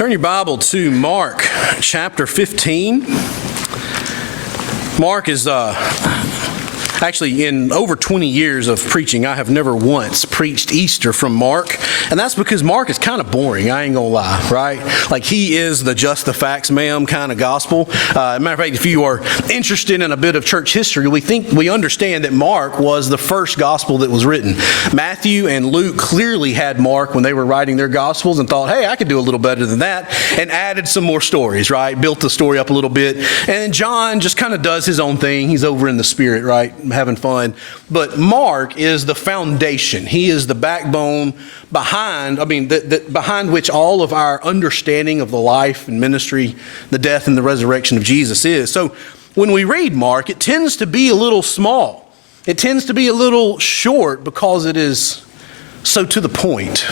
Turn your Bible to Mark chapter 15. Mark is actually, in over 20 years of preaching, I have never once preached Easter from Mark. And that's because Mark is kind of boring, I ain't gonna lie, right? Like, he is the just the facts, ma'am kind of gospel. Matter of fact, if you are interested in a bit of church history, we understand that Mark was the first gospel that was written. Matthew and Luke clearly had Mark when they were writing their gospels and thought, hey, I could do a little better than that, and added some more stories, right? Built the story up a little bit. And John just kind of does his own thing. He's over in the spirit, right? Having fun. But Mark is the foundation. He is the backbone behind which all of our understanding of the life and ministry, the death and the resurrection of Jesus is. So when we read Mark, it tends to be a little small. It tends to be a little short because it is so to the point.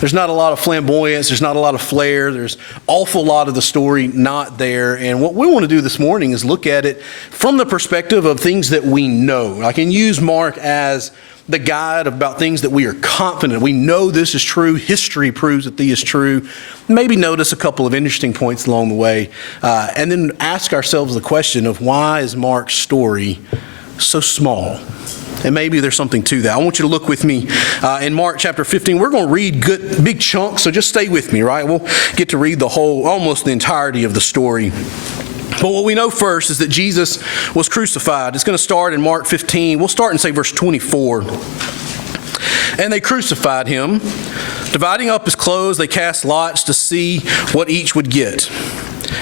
There's not a lot of flamboyance. There's not a lot of flair. There's awful lot of the story not there. And what we want to do this morning is look at it from the perspective of things that we know. I can use Mark as the guide about things that we are confident. We know this is true. History proves that this is true. Maybe notice a couple of interesting points along the way. And then ask ourselves the question of why is Mark's story so small? And maybe there's something to that. I want you to look with me in Mark chapter 15. We're going to read good big chunks, so just stay with me, right? We'll get to read the whole, almost the entirety of the story. But what we know first is that Jesus was crucified. It's going to start in Mark 15. We'll start in, say, verse 24. And they crucified him. Dividing up his clothes, they cast lots to see what each would get.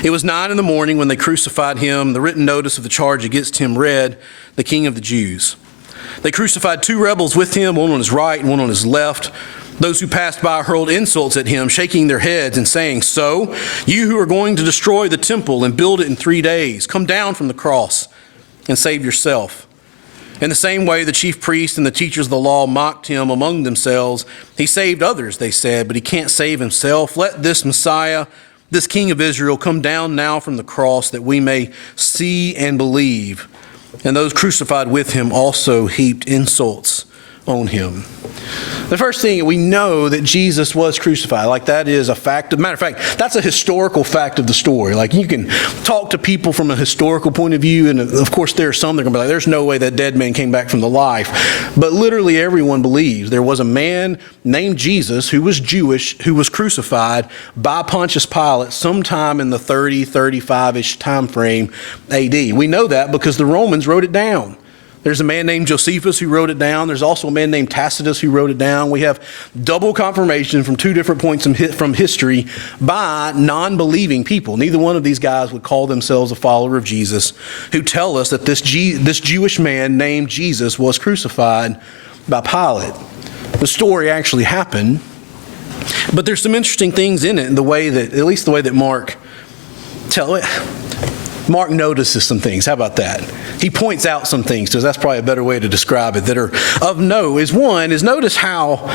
It was 9 a.m. when they crucified him. The written notice of the charge against him read, "The King of the Jews." They crucified 2 rebels with him, one on his right and one on his left. Those who passed by hurled insults at him, shaking their heads and saying, "So, you who are going to destroy the temple and build it in 3 days, come down from the cross and save yourself." In the same way, the chief priests and the teachers of the law mocked him among themselves. "He saved others," they said, "but he can't save himself. Let this Messiah, this King of Israel, come down now from the cross that we may see and believe." And those crucified with him also heaped insults on him. The first thing, we know that Jesus was crucified. Like, that is a fact. Matter of fact, that's a historical fact of the story. Like, you can talk to people from a historical point of view, and of course there are some that are going to be like, there's no way that dead man came back from the life. But literally everyone believes there was a man named Jesus who was Jewish, who was crucified by Pontius Pilate sometime in the 35-ish time frame AD. We know that because the Romans wrote it down. There's a man named Josephus who wrote it down. There's also a man named Tacitus who wrote it down. We have double confirmation from 2 different points from history by non-believing people. Neither one of these guys would call themselves a follower of Jesus, who tell us that this Jewish man named Jesus was crucified by Pilate. The story actually happened, but there's some interesting things in it, in the way that, at least the way that Mark notices some things. How about that? He points out some things to us. That's probably a better way to describe it, that are of note. One is notice how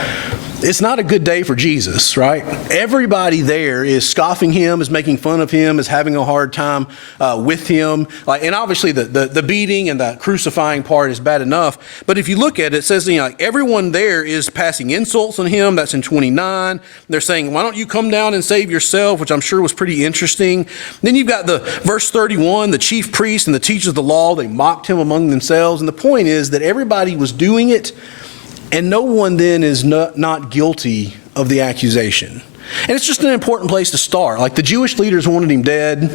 it's not a good day for Jesus, right? Everybody there is scoffing him, is making fun of him, is having a hard time with him. And obviously the beating and the crucifying part is bad enough. But if you look at it, it says, everyone there is passing insults on him. That's in 29. They're saying, "Why don't you come down and save yourself?" Which I'm sure was pretty interesting. Then you've got the verse 31, the chief priests and the teachers of the law, they mocked him among themselves. And the point is that everybody was doing it, and no one then is not guilty of the accusation. And it's just an important place to start. Like, the Jewish leaders wanted him dead.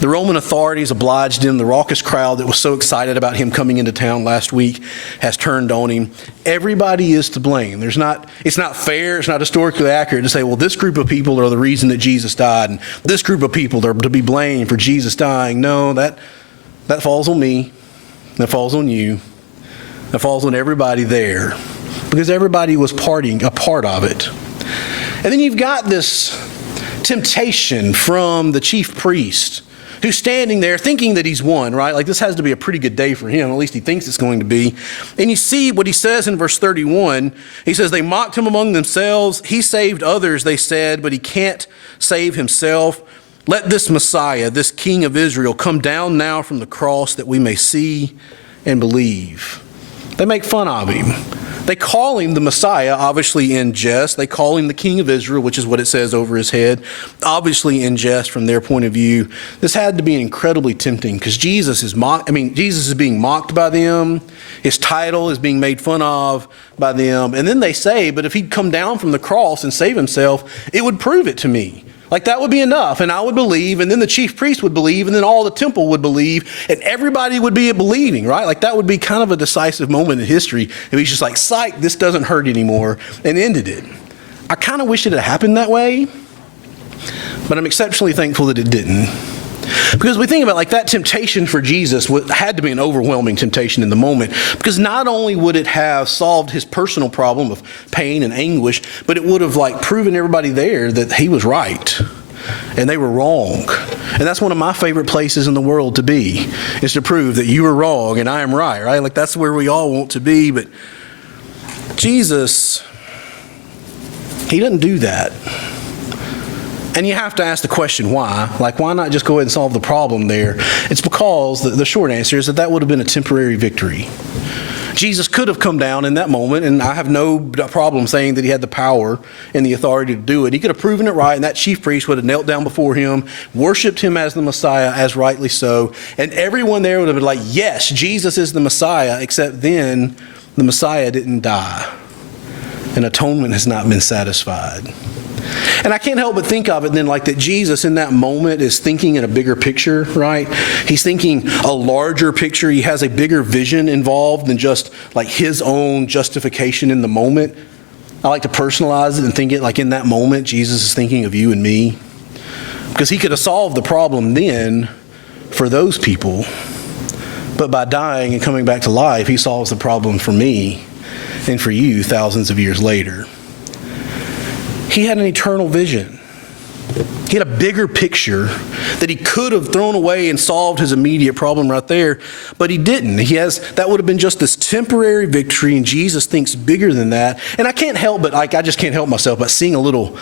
The Roman authorities obliged him. The raucous crowd that was so excited about him coming into town last week has turned on him. Everybody is to blame. It's not fair. It's not historically accurate to say, well, this group of people are the reason that Jesus died, and this group of people are to be blamed for Jesus dying. No, that falls on me. That falls on you. That falls on everybody there, because everybody was a part of it. And then you've got this temptation from the chief priest, who's standing there thinking that he's won, right? Like, this has to be a pretty good day for him. At least he thinks it's going to be. And you see what he says in verse 31. He says, "They mocked him among themselves. He saved others," they said, "but he can't save himself. Let this Messiah, this King of Israel, come down now from the cross that we may see and believe." They make fun of him. They call him the Messiah, obviously in jest. They call him the King of Israel, which is what it says over his head, obviously in jest from their point of view. This had to be incredibly tempting because Jesus is being mocked by them. His title is being made fun of by them. And then they say, but if he'd come down from the cross and save himself, it would prove it to me. Like that would be enough, and I would believe, and then the chief priest would believe, and then all the temple would believe, and everybody would be believing, right? Like that would be kind of a decisive moment in history if he's just like, psych, this doesn't hurt anymore, and ended it. I kind of wish it had happened that way, but I'm exceptionally thankful that it didn't. Because we think about like that temptation for Jesus had to be an overwhelming temptation in the moment, because not only would it have solved his personal problem of pain and anguish, but it would have like proven everybody there that he was right and they were wrong. And that's one of my favorite places in the world to be, is to prove that you are wrong and I am right, right? Like that's where we all want to be. But Jesus, he doesn't do that. And you have to ask the question, why? Like, why not just go ahead and solve the problem there? It's because the short answer is that would have been a temporary victory. Jesus could have come down in that moment, and I have no problem saying that he had the power and the authority to do it. He could have proven it right, and that chief priest would have knelt down before him, worshiped him as the Messiah, as rightly so, and everyone there would have been like, yes, Jesus is the Messiah, except then the Messiah didn't die, and atonement has not been satisfied. And I can't help but think of it then like that Jesus in that moment is thinking in a bigger picture, right? He's thinking a larger picture. He has a bigger vision involved than just like his own justification in the moment. I like to personalize it and think it like in that moment, Jesus is thinking of you and me. Because he could have solved the problem then for those people. But by dying and coming back to life, he solves the problem for me and for you thousands of years later. He had an eternal vision. He had a bigger picture that he could have thrown away and solved his immediate problem right there, but he didn't. That would have been just this temporary victory, and Jesus thinks bigger than that. And I can't help but, I just can't help myself but seeing a little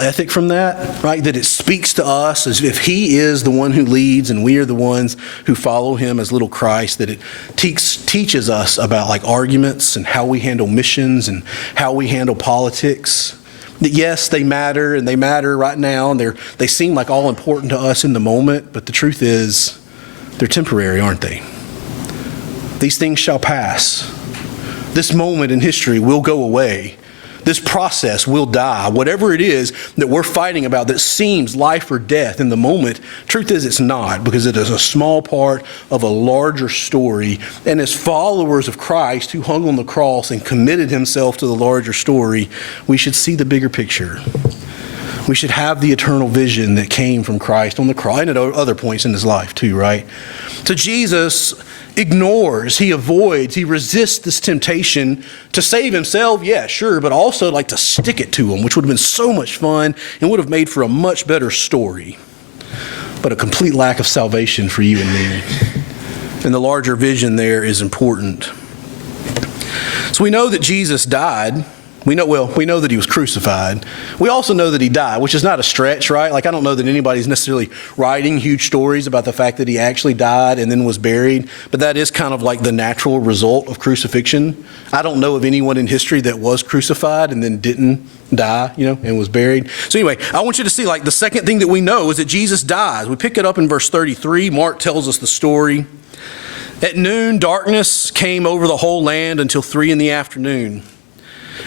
ethic from that, right? That it speaks to us as if he is the one who leads and we are the ones who follow him as little Christ, that it teaches us about like arguments and how we handle missions and how we handle politics. That yes, they matter, and they matter right now, and they seem like all important to us in the moment, but the truth is, they're temporary, aren't they? These things shall pass. This moment in history will go away. This process will die. Whatever it is that we're fighting about that seems life or death in the moment, truth is it's not, because it is a small part of a larger story. And as followers of Christ who hung on the cross and committed himself to the larger story, we should see the bigger picture. We should have the eternal vision that came from Christ on the cross and at other points in his life too, right? So Jesus ignores, he avoids, he resists this temptation to save himself, yeah, sure, but also like to stick it to him, which would have been so much fun and would have made for a much better story. But a complete lack of salvation for you and me. And the larger vision there is important. So we know that Jesus died. We know that he was crucified. We also know that he died, which is not a stretch, right? Like, I don't know that anybody's necessarily writing huge stories about the fact that he actually died and then was buried, but that is kind of like the natural result of crucifixion. I don't know of anyone in history that was crucified and then didn't die, and was buried. So anyway, I want you to see, like, the second thing that we know is that Jesus dies. We pick it up in verse 33. Mark tells us the story. At noon, darkness came over the whole land until 3 p.m.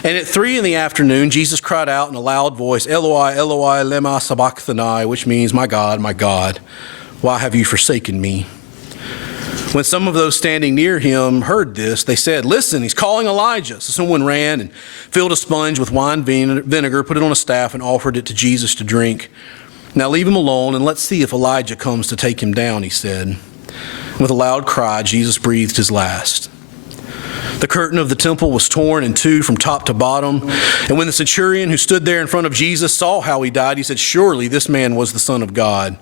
And at 3 p.m, Jesus cried out in a loud voice, Eloi, Eloi, lema sabachthani, which means, my God, why have you forsaken me? When some of those standing near him heard this, they said, listen, he's calling Elijah. So someone ran and filled a sponge with wine vinegar, put it on a staff, and offered it to Jesus to drink. Now leave him alone, and let's see if Elijah comes to take him down, he said. And with a loud cry, Jesus breathed his last. The curtain of the temple was torn in two from top to bottom. And when the centurion who stood there in front of Jesus saw how he died, he said, surely this man was the Son of God.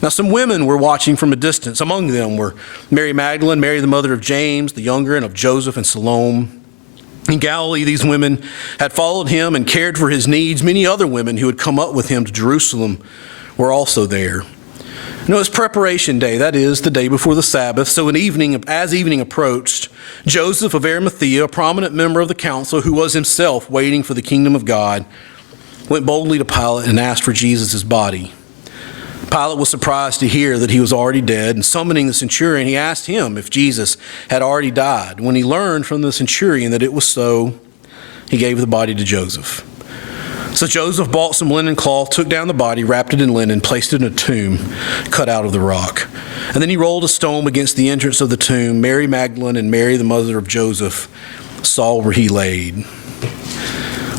Now some women were watching from a distance. Among them were Mary Magdalene, Mary the mother of James, the younger, and of Joseph and Salome. In Galilee, these women had followed him and cared for his needs. Many other women who had come up with him to Jerusalem were also there. It's preparation day. That is the day before the Sabbath. So as evening approached, Joseph of Arimathea, a prominent member of the council who was himself waiting for the kingdom of God, went boldly to Pilate and asked for Jesus' body. Pilate was surprised to hear that he was already dead, and summoning the centurion, he asked him if Jesus had already died. When he learned from the centurion that it was so, he gave the body to Joseph. So Joseph bought some linen cloth, took down the body, wrapped it in linen, placed it in a tomb cut out of the rock. And then he rolled a stone against the entrance of the tomb. Mary Magdalene and Mary, the mother of Joseph, saw where he laid.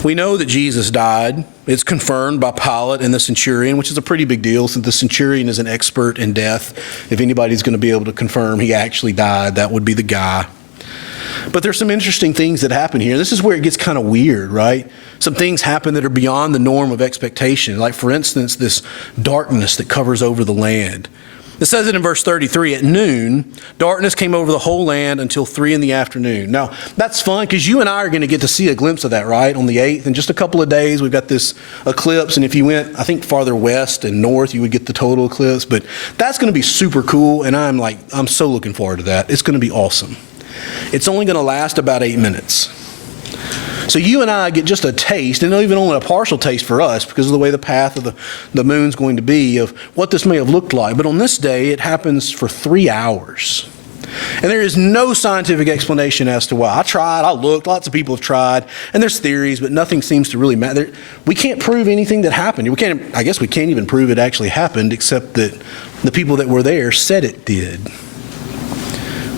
We know that Jesus died. It's confirmed by Pilate and the centurion, which is a pretty big deal since the centurion is an expert in death. If anybody's going to be able to confirm he actually died, that would be the guy. But there's some interesting things that happen here. This is where it gets kind of weird, right? Some things happen that are beyond the norm of expectation. Like, for instance, this darkness that covers over the land. It says it in verse 33, at noon, darkness came over the whole land until 3 p.m. Now, that's fun because you and I are going to get to see a glimpse of that, right? On the 8th, in just a couple of days, we've got this eclipse. And if you went, I think, farther west and north, you would get the total eclipse. But that's going to be super cool. And I'm so looking forward to that. It's going to be awesome. It's only going to last about 8 minutes. So you and I get just a taste, and even only a partial taste for us because of the way the path of the moon's going to be of what this may have looked like. But on this day, it happens for 3 hours. And there is no scientific explanation as to why. I looked, lots of people have tried, and there's theories, but nothing seems to really matter. We can't prove anything that happened. I guess we can't even prove it actually happened, except that the people that were there said it did.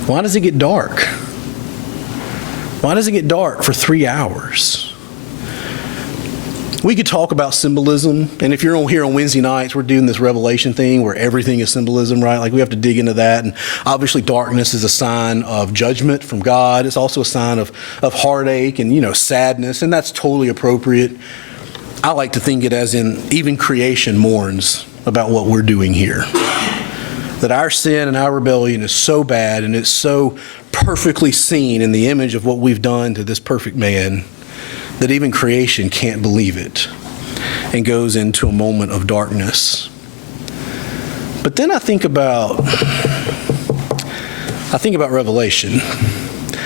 Why does it get dark? Why does it get dark for 3 hours? We could talk about symbolism, and if you're here on Wednesday nights, we're doing this Revelation thing where everything is symbolism, right? Like we have to dig into that, and obviously darkness is a sign of judgment from God. It's also a sign of heartache and, sadness, and that's totally appropriate. I like to think it as in even creation mourns about what we're doing here. That our sin and our rebellion is so bad and it's so perfectly seen in the image of what we've done to this perfect man that even creation can't believe it and goes into a moment of darkness. But then I think about Revelation.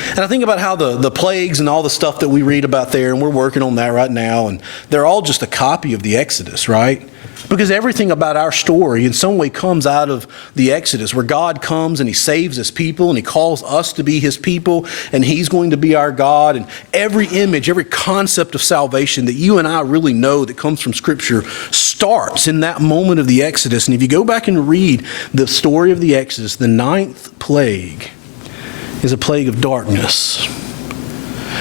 And I think about how the plagues and all the stuff that we read about there, and we're working on that right now, and they're all just a copy of the Exodus, right? Because everything about our story in some way comes out of the Exodus, where God comes and he saves his people and he calls us to be his people and he's going to be our God. And every image, every concept of salvation that you and I really know that comes from Scripture starts in that moment of the Exodus. And if you go back and read the story of the Exodus, the 9th plague is a plague of darkness.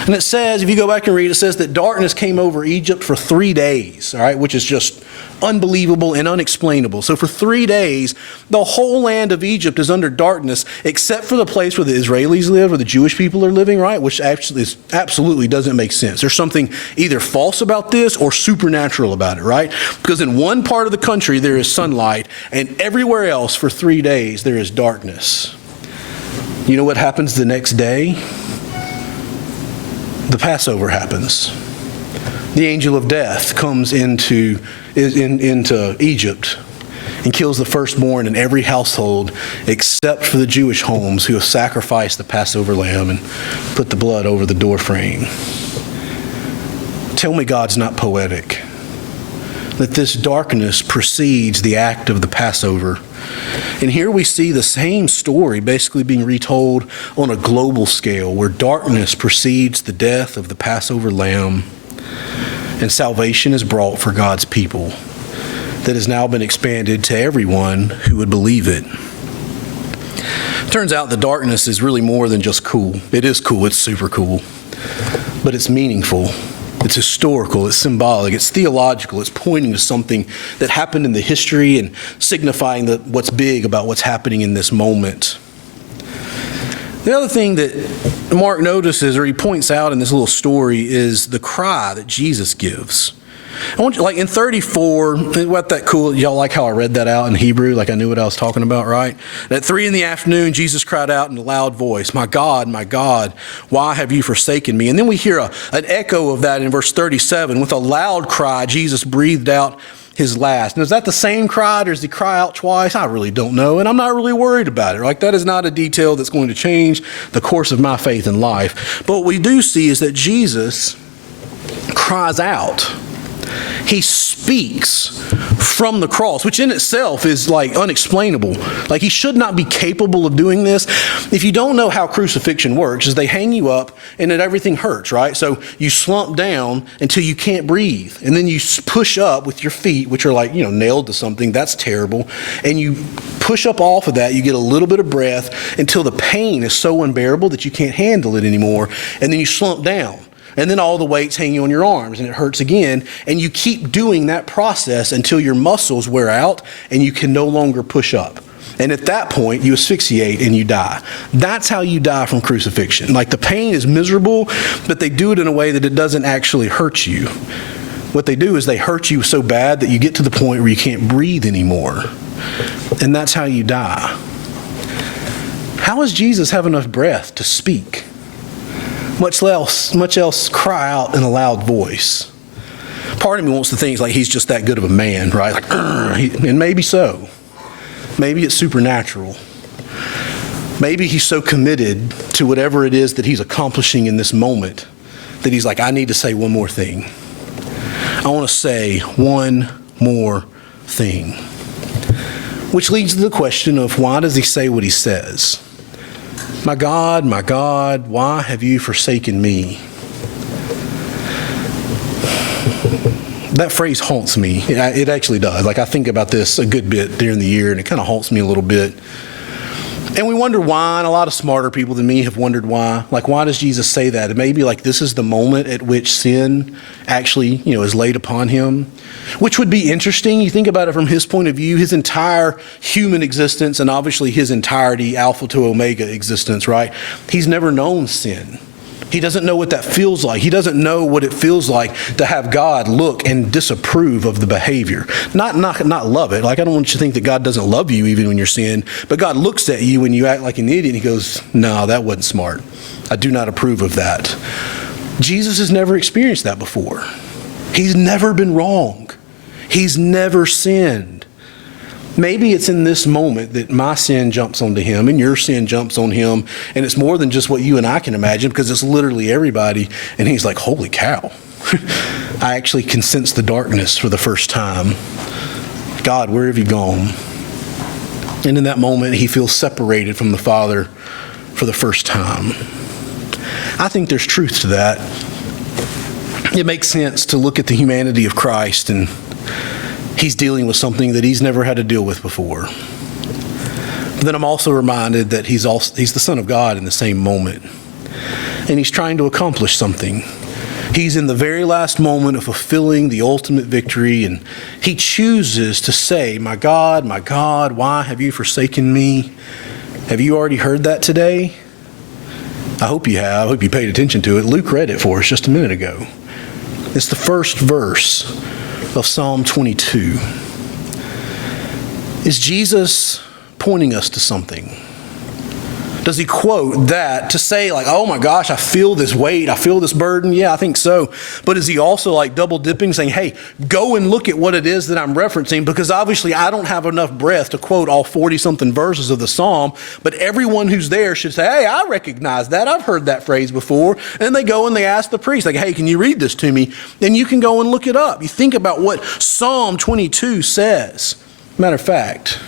And it says, if you go back and read, it says that darkness came over Egypt for 3 days, all right, which is just unbelievable and unexplainable. So for 3 days, the whole land of Egypt is under darkness, except for the place where the Israelis live, where the Jewish people are living, right? Which actually absolutely doesn't make sense. There's something either false about this or supernatural about it, right? Because in one part of the country, there is sunlight, and everywhere else for 3 days, there is darkness. You know what happens the next day? The Passover happens. The angel of death comes into Egypt and kills the firstborn in every household except for the Jewish homes who have sacrificed the Passover lamb and put the blood over the doorframe. Tell me God's not poetic. That this darkness precedes the act of the Passover. And here we see the same story basically being retold on a global scale, where darkness precedes the death of the Passover lamb, and salvation is brought for God's people that has now been expanded to everyone who would believe it. Turns out the darkness is really more than just cool. It is cool, it's super cool, but it's meaningful. It's historical, it's symbolic, it's theological, it's pointing to something that happened in the history and signifying what's big about what's happening in this moment. The other thing that Mark notices, or he points out in this little story, is the cry that Jesus gives. I want you, like in 34, what that cool, y'all like how I read that out in Hebrew, like I knew what I was talking about, right? At 3 p.m, Jesus cried out in a loud voice, my God, why have you forsaken me?" And then we hear an echo of that in verse 37. With a loud cry, Jesus breathed out his last. And is that the same cry, or does he cry out twice? I really don't know, and I'm not really worried about it. Like, that is not a detail that's going to change the course of my faith in life. But what we do see is that Jesus cries out. He speaks from the cross, which in itself is like unexplainable. Like, he should not be capable of doing this. If you don't know how crucifixion works, is they hang you up and then everything hurts, right? So you slump down until you can't breathe. And then you push up with your feet, which are like, nailed to something. That's terrible. And you push up off of that. You get a little bit of breath until the pain is so unbearable that you can't handle it anymore. And then you slump down. And then all the weights hang you on your arms and it hurts again. And you keep doing that process until your muscles wear out and you can no longer push up. And at that point, you asphyxiate and you die. That's how you die from crucifixion. Like, the pain is miserable, but they do it in a way that it doesn't actually hurt you. What they do is they hurt you so bad that you get to the point where you can't breathe anymore. And that's how you die. How does Jesus have enough breath to speak? Much else cry out in a loud voice. Part of me wants to think like he's just that good of a man, right? Like, and maybe so. Maybe it's supernatural. Maybe he's so committed to whatever it is that he's accomplishing in this moment that he's like, I need to say one more thing. I want to say one more thing. Which leads to the question of, why does he say what he says? My God, why have you forsaken me? That phrase haunts me. It actually does. Like, I think about this a good bit during the year, and it kind of haunts me a little bit. And we wonder why, and a lot of smarter people than me have wondered why. Like, why does Jesus say that? And maybe like this is the moment at which sin actually, is laid upon him, which would be interesting. You think about it from his point of view, his entire human existence, and obviously his entirety, alpha to omega existence, right? He's never known sin. He doesn't know what that feels like. He doesn't know what it feels like to have God look and disapprove of the behavior. Not love it. Like, I don't want you to think that God doesn't love you even when you're sin, but God looks at you when you act like an idiot and he goes, no, that wasn't smart. I do not approve of that. Jesus has never experienced that before. He's never been wrong. He's never sinned. Maybe it's in this moment that my sin jumps onto him and your sin jumps on him. And it's more than just what you and I can imagine, because it's literally everybody. And he's like, holy cow. I actually can sense the darkness for the first time. God, where have you gone? And in that moment, he feels separated from the Father for the first time. I think there's truth to that. It makes sense to look at the humanity of Christ, and he's dealing with something that he's never had to deal with before. But then I'm also reminded that he's the Son of God in the same moment. And he's trying to accomplish something. He's in the very last moment of fulfilling the ultimate victory, and he chooses to say, my God, why have you forsaken me? Have you already heard that today? I hope you have. I hope you paid attention to it. Luke read it for us just a minute ago. It's the first verse of Psalm 22. Is Jesus pointing us to something? Does he quote that to say like, oh my gosh, I feel this weight, I feel this burden? Yeah, I think so. But is he also like double dipping, saying, hey, go and look at what it is that I'm referencing? Because obviously I don't have enough breath to quote all 40-something verses of the Psalm, but everyone who's there should say, hey, I recognize that. I've heard that phrase before. And they go and they ask the priest, like, hey, can you read this to me? And you can go and look it up. You think about what Psalm 22 says. Matter of fact,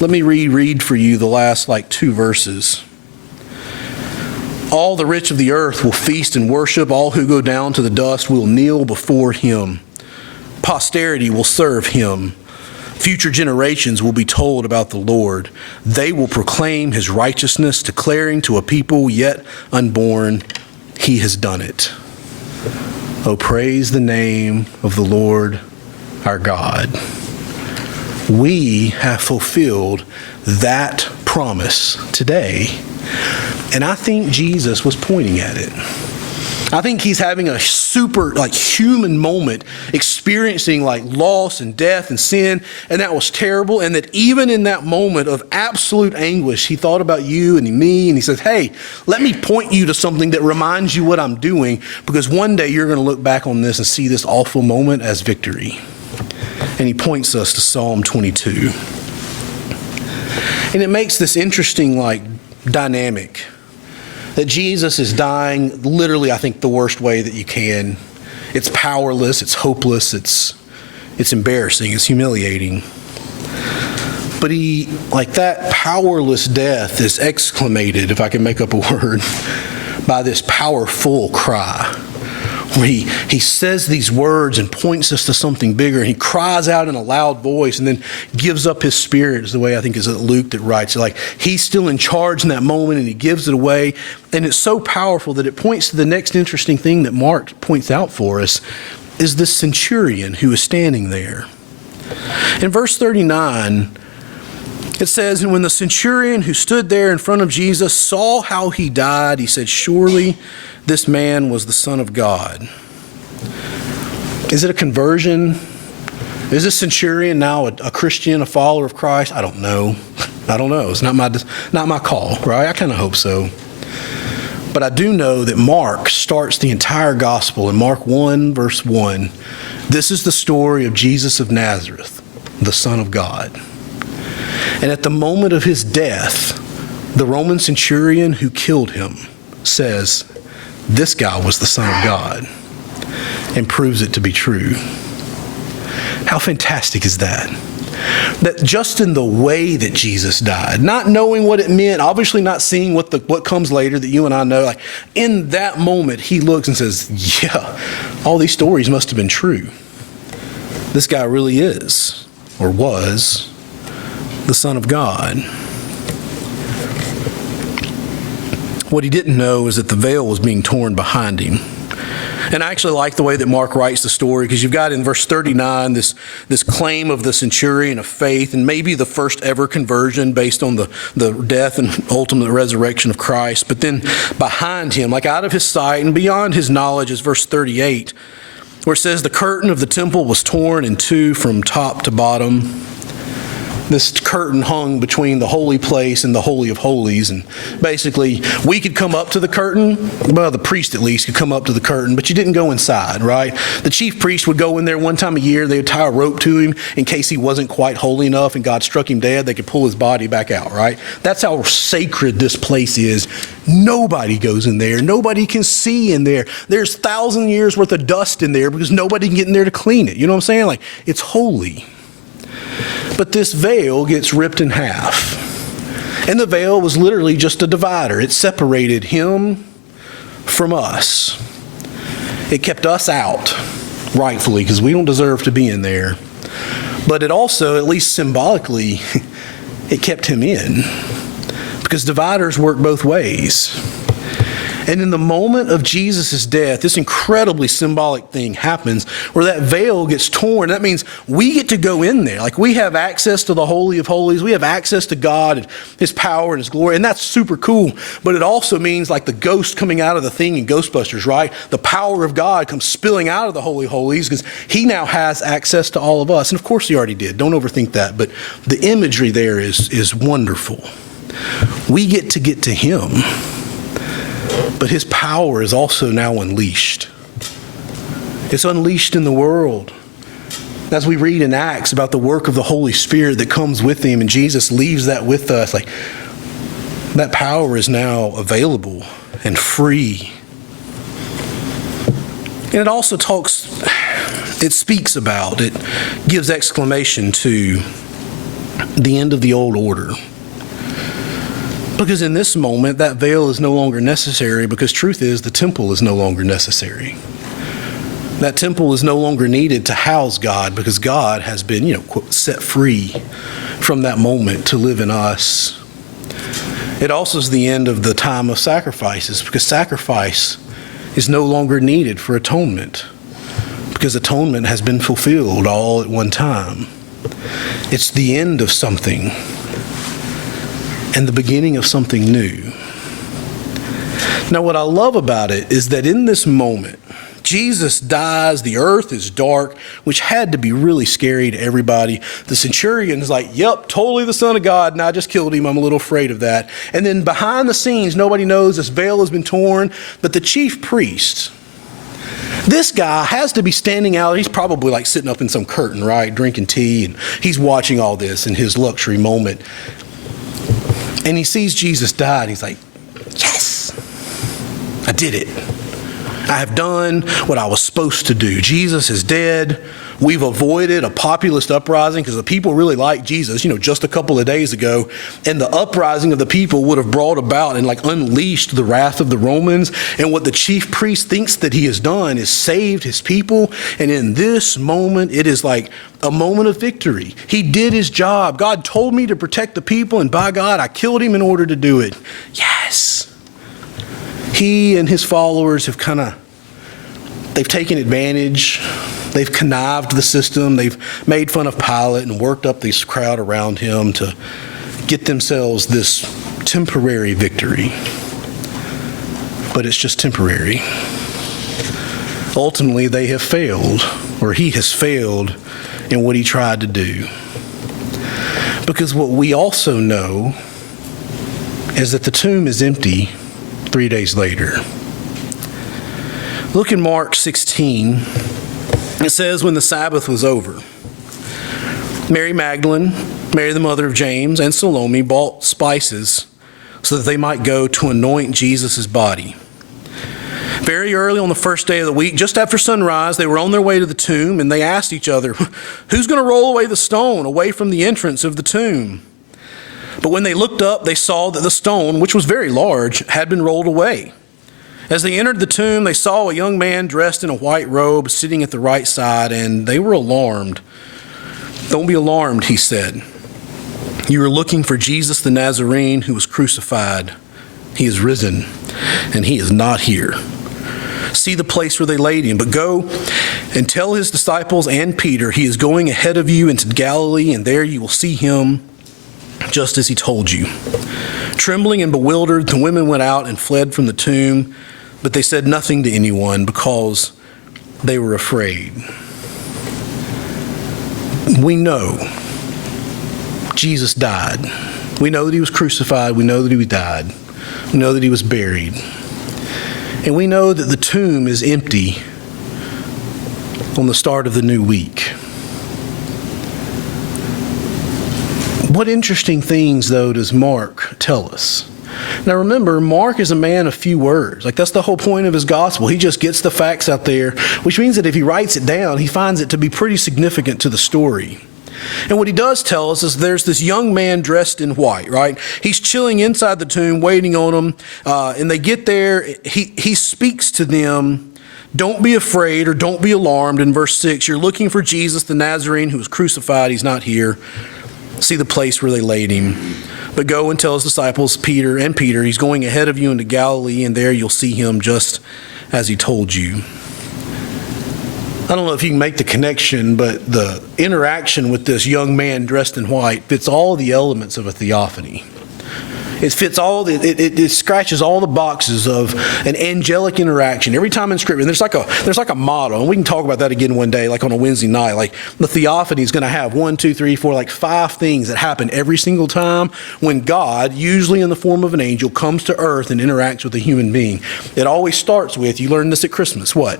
let me reread for you the last two verses. All the rich of the earth will feast and worship. All who go down to the dust will kneel before him. Posterity will serve him. Future generations will be told about the Lord. They will proclaim his righteousness, declaring to a people yet unborn, he has done it. Oh, praise the name of the Lord our God. We have fulfilled that promise today. And I think Jesus was pointing at it. I think he's having a super human moment, experiencing loss and death and sin, and that was terrible. And that even in that moment of absolute anguish, he thought about you and me, and he says, hey, let me point you to something that reminds you what I'm doing, because one day you're going to look back on this and see this awful moment as victory. and he points us to Psalm 22. And it makes this interesting, dynamic that Jesus is dying literally, I think, the worst way that you can. It's powerless, it's hopeless, it's embarrassing, it's humiliating. But that powerless death is exclamated, if I can make up a word, by this powerful cry, where he says these words and points us to something bigger, and he cries out in a loud voice and then gives up his spirit, is the way I think is Luke that writes it. He's still in charge in that moment, and he gives it away. And it's so powerful that it points to the next interesting thing that Mark points out for us, is this centurion who is standing there. In verse 39, it says, "And when the centurion who stood there in front of Jesus saw how he died, he said, 'Surely this man was the Son of God.'" Is it a conversion? Is this centurion now a Christian, a follower of Christ? I don't know. It's not my call, right? I kind of hope so. But I do know that Mark starts the entire gospel in Mark 1, verse 1. This is the story of Jesus of Nazareth, the Son of God. And at the moment of his death, the Roman centurion who killed him says, "This guy was the Son of God," and proves it to be true. How fantastic is that? That just in the way that Jesus died, not knowing what it meant, obviously not seeing what comes later that you and I know, in that moment, he looks and says, yeah, all these stories must have been true. This guy really is, or was, the Son of God. What he didn't know is that the veil was being torn behind him. And I actually like the way that Mark writes the story, because you've got in verse 39 this claim of the centurion of faith, and maybe the first ever conversion based on the death and ultimate resurrection of Christ. But then behind him, out of his sight and beyond his knowledge, is verse 38, where it says, "The curtain of the temple was torn in two from top to bottom." This curtain hung between the holy place and the Holy of Holies. And basically, we could come up to the curtain. Well, the priest at least could come up to the curtain, but you didn't go inside, right? The chief priest would go in there one time a year. They would tie a rope to him in case he wasn't quite holy enough and God struck him dead. They could pull his body back out, right? That's how sacred this place is. Nobody goes in there. Nobody can see in there. There's 1,000 years worth of dust in there because nobody can get in there to clean it. You know what I'm saying? It's holy. But this veil gets ripped in half. And the veil was literally just a divider. It separated him from us. It kept us out, rightfully, because we don't deserve to be in there. But it also, at least symbolically, it kept him in. Because dividers work both ways. And in the moment of Jesus' death, this incredibly symbolic thing happens where that veil gets torn. That means we get to go in there. We have access to the Holy of Holies. We have access to God and his power and his glory. And that's super cool. But it also means the ghost coming out of the thing in Ghostbusters, right? The power of God comes spilling out of the Holy of Holies because he now has access to all of us. And of course he already did. Don't overthink that. But the imagery there is wonderful. We get to him. But his power is also now unleashed. It's unleashed in the world. As we read in Acts about the work of the Holy Spirit that comes with him, and Jesus leaves that with us, that power is now available and free. And it also speaks about, it gives exclamation to the end of the old order. Because in this moment, that veil is no longer necessary, because truth is the temple is no longer necessary. That temple is no longer needed to house God, because God has been, quote, set free from that moment to live in us. It also is the end of the time of sacrifices, because sacrifice is no longer needed for atonement, because atonement has been fulfilled all at one time. It's the end of something and the beginning of something new. Now, what I love about it is that in this moment, Jesus dies, the earth is dark, which had to be really scary to everybody. The centurion's yep, totally the Son of God, and I just killed him. I'm a little afraid of that. And then behind the scenes, nobody knows this veil has been torn, but the chief priest, This guy has to be standing out. He's probably like sitting up in some curtain, right, drinking tea, and he's watching all this in his luxury moment. And he sees Jesus die, and he's like, yes, I did it. I have done what I was supposed to do. Jesus is dead. We've avoided a populist uprising because the people really liked Jesus, just a couple of days ago. And the uprising of the people would have brought about and unleashed the wrath of the Romans. And what the chief priest thinks that he has done is saved his people. And in this moment, it is like a moment of victory. He did his job. God told me to protect the people, and by God, I killed him in order to do it. Yes. He and his followers have they've taken advantage. They've connived the system. They've made fun of Pilate and worked up this crowd around him to get themselves this temporary victory. But it's just temporary. Ultimately, they have failed, or he has failed in what he tried to do. Because what we also know is that the tomb is empty 3 days later. Look in Mark 16. It says, when the Sabbath was over, Mary Magdalene, Mary the mother of James, and Salome bought spices so that they might go to anoint Jesus' body. Very early on the first day of the week, just after sunrise, they were on their way to the tomb, and they asked each other, who's going to roll away the stone away from the entrance of the tomb? But when they looked up, they saw that the stone, which was very large, had been rolled away. As they entered the tomb, they saw a young man dressed in a white robe sitting at the right side, and they were alarmed. Don't be alarmed, he said. You are looking for Jesus the Nazarene who was crucified. He is risen, and he is not here. See the place where they laid him, but go and tell his disciples and Peter, he is going ahead of you into Galilee, and there you will see him just as he told you. Trembling and bewildered, the women went out and fled from the tomb, but they said nothing to anyone because they were afraid. We know Jesus died. We know that he was crucified. We know that he died. We know that he was buried. And we know that the tomb is empty on the start of the new week. What interesting things, though, does Mark tell us? Now remember, Mark is a man of few words. That's the whole point of his gospel. He just gets the facts out there, which means that if he writes it down, he finds it to be pretty significant to the story. And what he does tell us is there's this young man dressed in white, right? He's chilling inside the tomb, waiting on them. And they get there. He speaks to them. Don't be afraid or don't be alarmed. In verse 6, you're looking for Jesus the Nazarene who was crucified. He's not here. See the place where they laid him. But go and tell his disciples, Peter, he's going ahead of you into Galilee, and there you'll see him just as he told you. I don't know if you can make the connection, but the interaction with this young man dressed in white fits all the elements of a theophany. It fits it scratches all the boxes of an angelic interaction. Every time in Scripture, there's like a motto, and we can talk about that again one day, like on a Wednesday night. Like the theophany is going to have 1, 2, 3, 4, 5 things that happen every single time when God, usually in the form of an angel, comes to earth and interacts with a human being. It always starts with, you learn this at Christmas, what?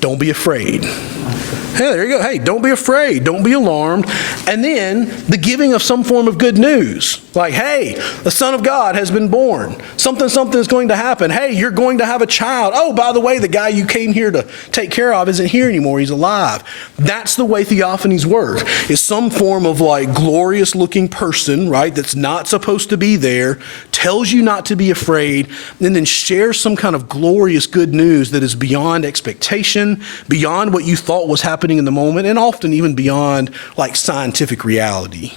Don't be afraid. Hey, there you go. Hey, don't be afraid. Don't be alarmed. And then the giving of some form of good news. Like, hey, the Son of God has been born. Something is going to happen. Hey, you're going to have a child. Oh, by the way, the guy you came here to take care of isn't here anymore. He's alive. That's the way theophanies work. Is some form of glorious looking person, right, that's not supposed to be there, tells you not to be afraid, and then shares some kind of glorious good news that is beyond expectation, beyond what you thought was happening in the moment, and often even beyond scientific reality.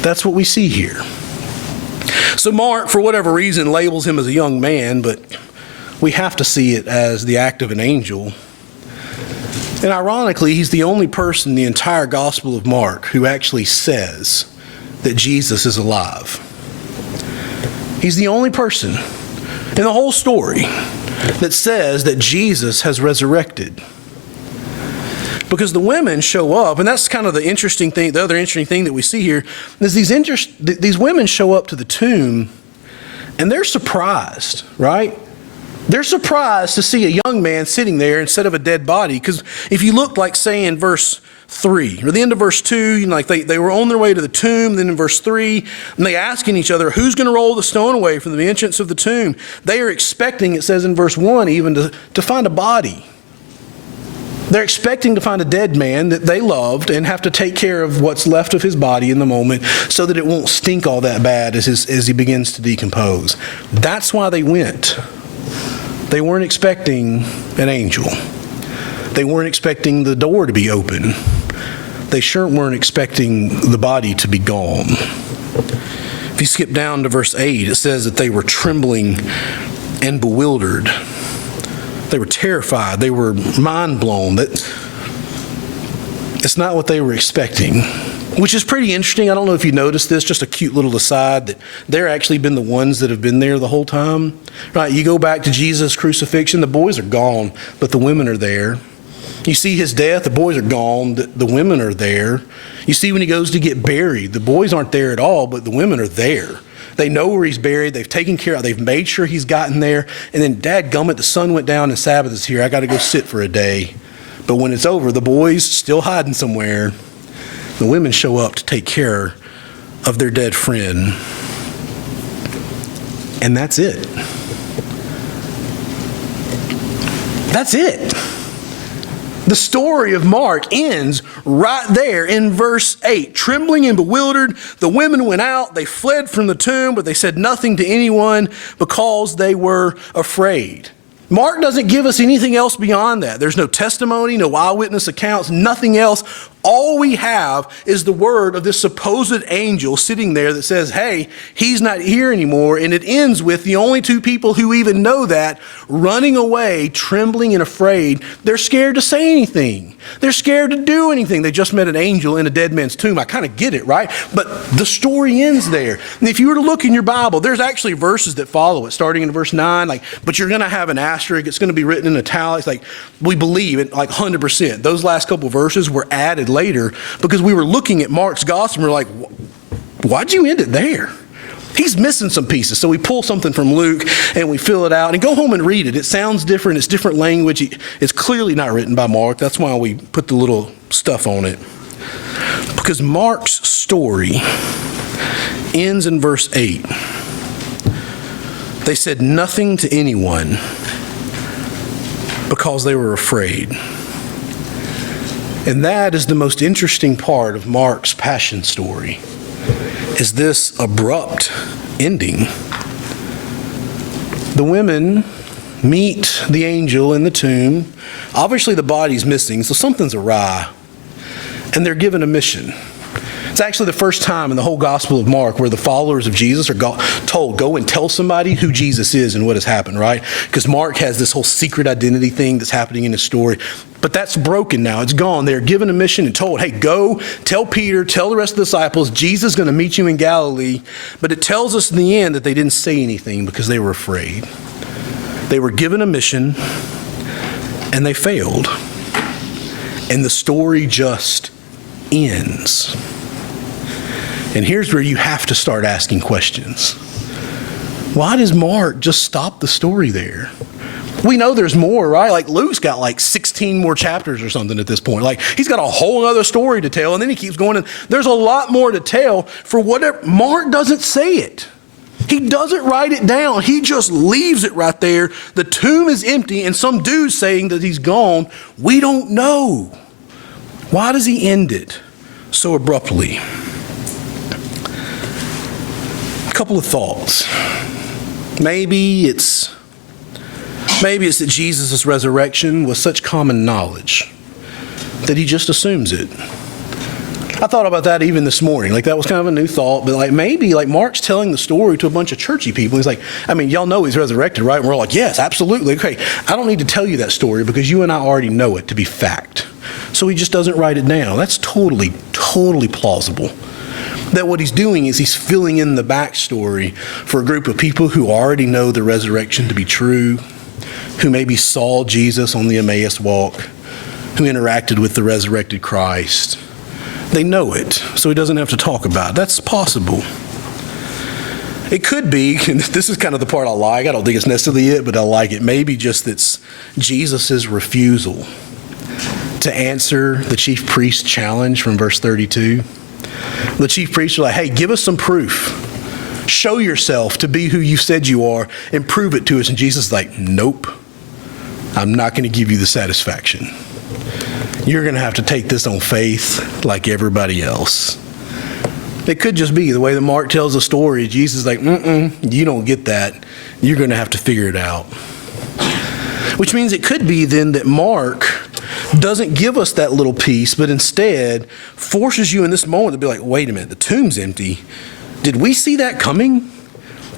That's what we see here. So Mark, for whatever reason, labels him as a young man, but we have to see it as the act of an angel. And ironically, he's the only person in the entire Gospel of Mark who actually says that Jesus is alive. He's the only person in the whole story that says that Jesus has resurrected. Because the women show up, and that's kind of the interesting thing, the other interesting thing that we see here, is these women show up to the tomb, and they're surprised, right? They're surprised to see a young man sitting there instead of a dead body. Because if you look like, say, in verse 3, or the end of verse 2, like they were on their way to the tomb. Then in verse 3, and they asking each other, who's going to roll the stone away from the entrance of the tomb? They are expecting, it says in verse 1, even to find a body. They're expecting to find a dead man that they loved and have to take care of what's left of his body in the moment so that it won't stink all that bad as he begins to decompose. That's why they went. They weren't expecting an angel. They weren't expecting the door to be open. They sure weren't expecting the body to be gone. If you skip down to verse 8, it says that they were trembling and bewildered. They were terrified. They were mind blown. It's not what they were expecting, which is pretty interesting. I don't know if you noticed this, just a cute little aside, that they're actually been the ones that have been there the whole time. Right? You go back to Jesus' crucifixion, the boys are gone, but the women are there. You see his death, the boys are gone, the women are there. You see when he goes to get buried, the boys aren't there at all, but the women are there. They know where he's buried. They've taken care of. They've made sure he's gotten there. And then, dadgummit, the sun went down and Sabbath is here. I got to go sit for a day. But when it's over, the boys still hiding somewhere. The women show up to take care of their dead friend. And that's it. That's it. The story of Mark ends right there in verse 8. Trembling and bewildered, the women went out. They fled from the tomb, but they said nothing to anyone because they were afraid. Mark doesn't give us anything else beyond that. There's no testimony, no eyewitness accounts, nothing else. All we have is the word of this supposed angel sitting there that says, hey, he's not here anymore. And it ends with the only two people who even know that running away, trembling and afraid. They're scared to say anything. They're scared to do anything. They just met an angel in a dead man's tomb. I kind of get it, right? But the story ends there. And if you were to look in your Bible, there's actually verses that follow it, starting in verse 9, but you're going to have an asterisk. It's going to be written in italics. We believe it, 100%. Those last couple verses were added later because we were looking at Mark's gospel and we're like, why'd you end it there? He's missing some pieces. So we pull something from Luke and we fill it out and go home and read it. It sounds different. It's different language. It's clearly not written by Mark. That's why we put the little stuff on it. Because Mark's story ends in verse 8. They said nothing to anyone because they were afraid. And that is the most interesting part of Mark's passion story, is this abrupt ending. The women meet the angel in the tomb. Obviously the body's missing, so something's awry. And they're given a mission. It's actually the first time in the whole Gospel of Mark where the followers of Jesus are told, go and tell somebody who Jesus is and what has happened, right? Because Mark has this whole secret identity thing that's happening in his story. But that's broken now. It's gone. They're given a mission and told, hey, go tell Peter, tell the rest of the disciples, Jesus is going to meet you in Galilee. But it tells us in the end that they didn't say anything because they were afraid. They were given a mission and they failed. And the story just ends. And here's where you have to start asking questions. Why does Mark just stop the story there? We know there's more, right? Luke's got 16 more chapters or something at this point. He's got a whole other story to tell, and then he keeps going, and there's a lot more to tell for whatever. Mark doesn't say it. He doesn't write it down. He just leaves it right there. The tomb is empty, and some dude's saying that he's gone. We don't know. Why does he end it so abruptly? A couple of thoughts. Maybe it's that Jesus' resurrection was such common knowledge that he just assumes it. I thought about that even this morning. That was kind of a new thought, but maybe Mark's telling the story to a bunch of churchy people. He's y'all know he's resurrected, right? And we're all yes, absolutely. Okay, I don't need to tell you that story because you and I already know it to be fact. So he just doesn't write it down. That's totally plausible. That what he's doing is he's filling in the backstory for a group of people who already know the resurrection to be true, who maybe saw Jesus on the Emmaus walk, who interacted with the resurrected Christ. They know it, so he doesn't have to talk about it. That's possible. It could be, and this is kind of the part I like. I don't think it's necessarily it, but I like it. Maybe just it's Jesus' refusal to answer the chief priest's challenge from verse 32. The chief priests are like, hey, give us some proof. Show yourself to be who you said you are and prove it to us. And Jesus is like, nope, I'm not going to give you the satisfaction. You're going to have to take this on faith like everybody else. It could just be the way that Mark tells the story. Jesus is like, you don't get that. You're going to have to figure it out. Which means it could be then that Mark doesn't give us that little piece, but instead forces you in this moment to be like, wait a minute, the tomb's empty. Did we see that coming?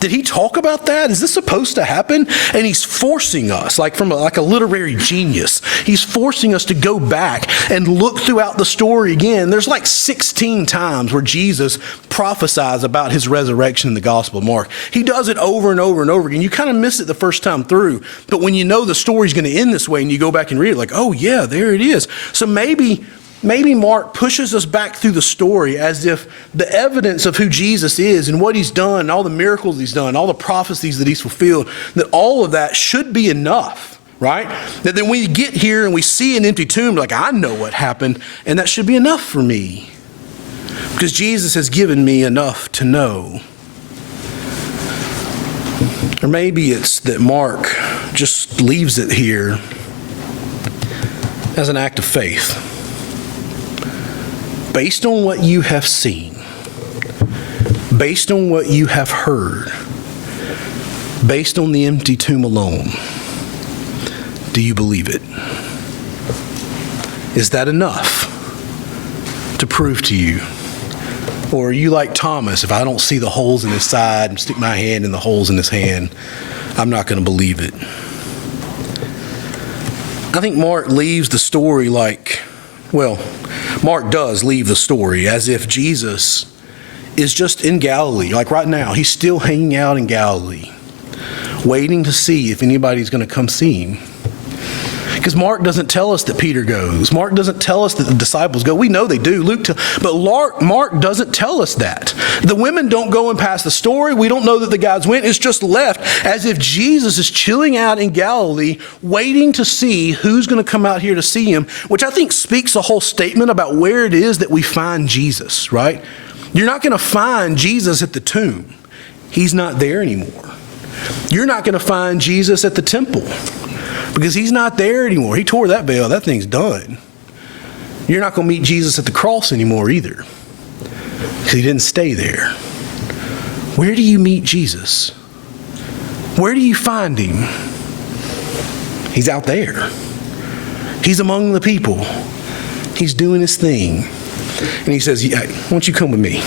Did he talk about that? Is this supposed to happen? And he's forcing us, like from a literary genius, he's forcing us to go back and look throughout the story again. There's like 16 times where Jesus prophesies about his resurrection in the Gospel of Mark. He does it over and over and over again. You kind of miss it the first time through, but when you know the story's going to end this way and you go back and read it, like, oh yeah, there it is. So maybe Mark pushes us back through the story as if the evidence of who Jesus is and what he's done, all the miracles he's done, all the prophecies that he's fulfilled, that all of that should be enough, right? That then we get here and we see an empty tomb, like, I know what happened, and that should be enough for me because Jesus has given me enough to know. Or maybe it's that Mark just leaves it here as an act of faith. Based on what you have seen, based on what you have heard, based on the empty tomb alone, do you believe it? Is that enough to prove to you? Or are you like Thomas, if I don't see the holes in his side and stick my hand in the holes in his hand, I'm not going to believe it? I think Mark leaves the story Mark does leave the story as if Jesus is just in Galilee. Like right now, he's still hanging out in Galilee, waiting to see if anybody's going to come see him. Because Mark doesn't tell us that Peter goes. Mark doesn't tell us that the disciples go. We know they do. But Mark doesn't tell us that. The women don't go and pass the story. We don't know that the guys went. It's just left as if Jesus is chilling out in Galilee, waiting to see who's going to come out here to see him, which I think speaks a whole statement about where it is that we find Jesus, right? You're not going to find Jesus at the tomb. He's not there anymore. You're not going to find Jesus at the temple, because he's not there anymore. He tore that veil. That thing's done. You're not going to meet Jesus at the cross anymore either, because he didn't stay there. Where do you meet Jesus? Where do you find him? He's out there. He's among the people. He's doing his thing. And he says, yeah, why don't you come with me?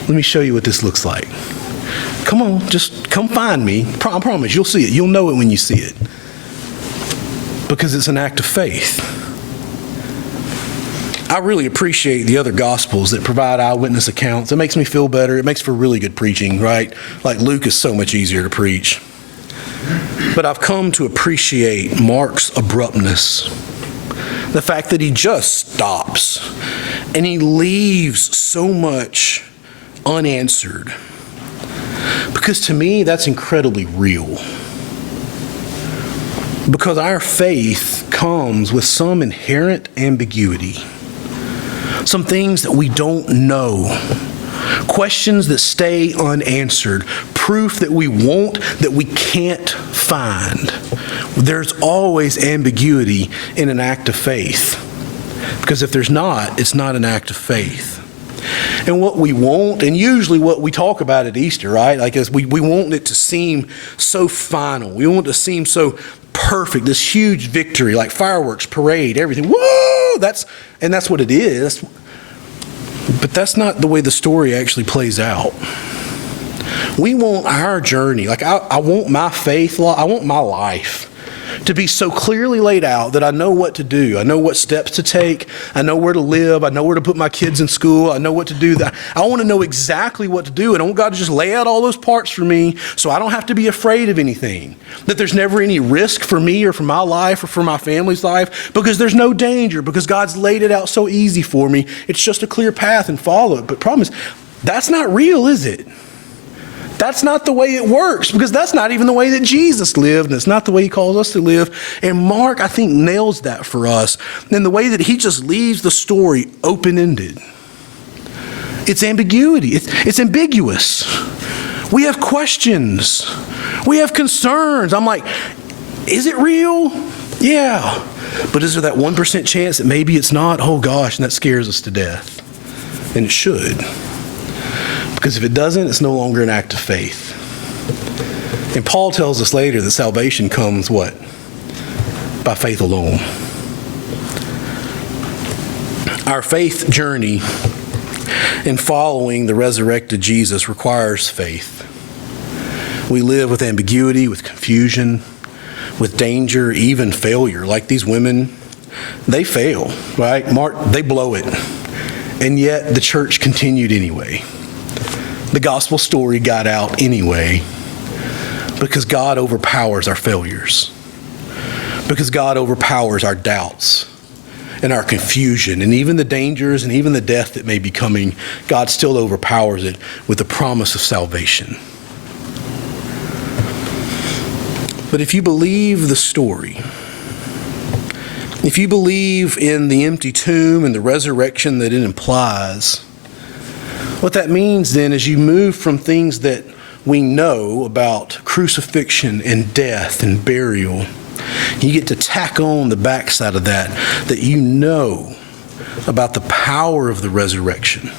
Let me show you what this looks like. Come on, just come find me. I promise you'll see it. You'll know it when you see it. Because it's an act of faith. I really appreciate the other gospels that provide eyewitness accounts. It makes me feel better. It makes for really good preaching, right? Like Luke is so much easier to preach. But I've come to appreciate Mark's abruptness. The fact that he just stops and he leaves so much unanswered. Because to me, that's incredibly real. Because our faith comes with some inherent ambiguity. Some things that we don't know. Questions that stay unanswered. Proof that we want that we can't find. There's always ambiguity in an act of faith. Because if there's not, it's not an act of faith. And what we want, and usually what we talk about at Easter, right? Like we want it to seem so final. We want it to seem so perfect, this huge victory, like fireworks, parade, everything. Whoa! That's what it is. But that's not the way the story actually plays out. We want our journey, like I want my faith, I want my life to be so clearly laid out that I know what to do. I know what steps to take. I know where to live. I know where to put my kids in school. I know what to do. I want to know exactly what to do. And I want God to just lay out all those parts for me so I don't have to be afraid of anything. That there's never any risk for me or for my life or for my family's life, because there's no danger, because God's laid it out so easy for me. It's just a clear path and follow it. But problem is, that's not real, is it? That's not the way it works, because that's not even the way that Jesus lived, and it's not the way he calls us to live. And Mark, I think, nails that for us in the way that he just leaves the story open-ended. It's ambiguity. It's ambiguous. We have questions. We have concerns. I'm like, is it real? Yeah. But is there that 1% chance that maybe it's not? Oh gosh, and that scares us to death. And it should. Because if it doesn't, it's no longer an act of faith. And Paul tells us later that salvation comes what? By faith alone. Our faith journey in following the resurrected Jesus requires faith. We live with ambiguity, with confusion, with danger, even failure. Like these women, they fail, right? They blow it. And yet the church continued anyway. The gospel story got out anyway, because God overpowers our failures. Because God overpowers our doubts and our confusion, and even the dangers and even the death that may be coming. God still overpowers it with the promise of salvation. But if you believe the story, if you believe in the empty tomb and the resurrection that it implies, what that means then is you move from things that we know about crucifixion and death and burial. You get to tack on the backside of that you know about the power of the resurrection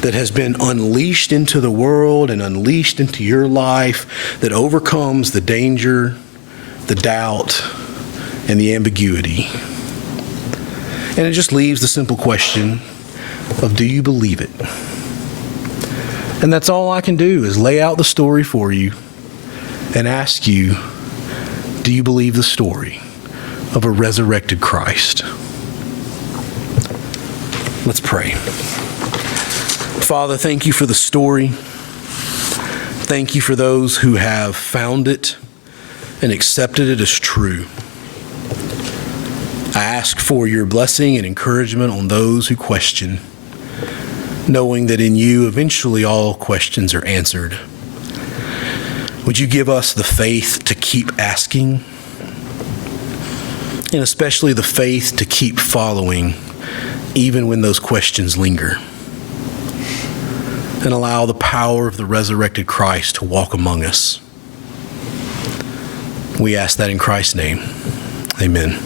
that has been unleashed into the world and unleashed into your life, that overcomes the danger, the doubt, and the ambiguity. And it just leaves the simple question of, do you believe it? And that's all I can do, is lay out the story for you and ask you, do you believe the story of a resurrected Christ? Let's pray. Father, thank you for the story. Thank you for those who have found it and accepted it as true. I ask for your blessing and encouragement on those who question, knowing that in you eventually all questions are answered. Would you give us the faith to keep asking, and especially the faith to keep following even when those questions linger, and allow the power of the resurrected Christ to walk among us. We ask that in Christ's name. Amen.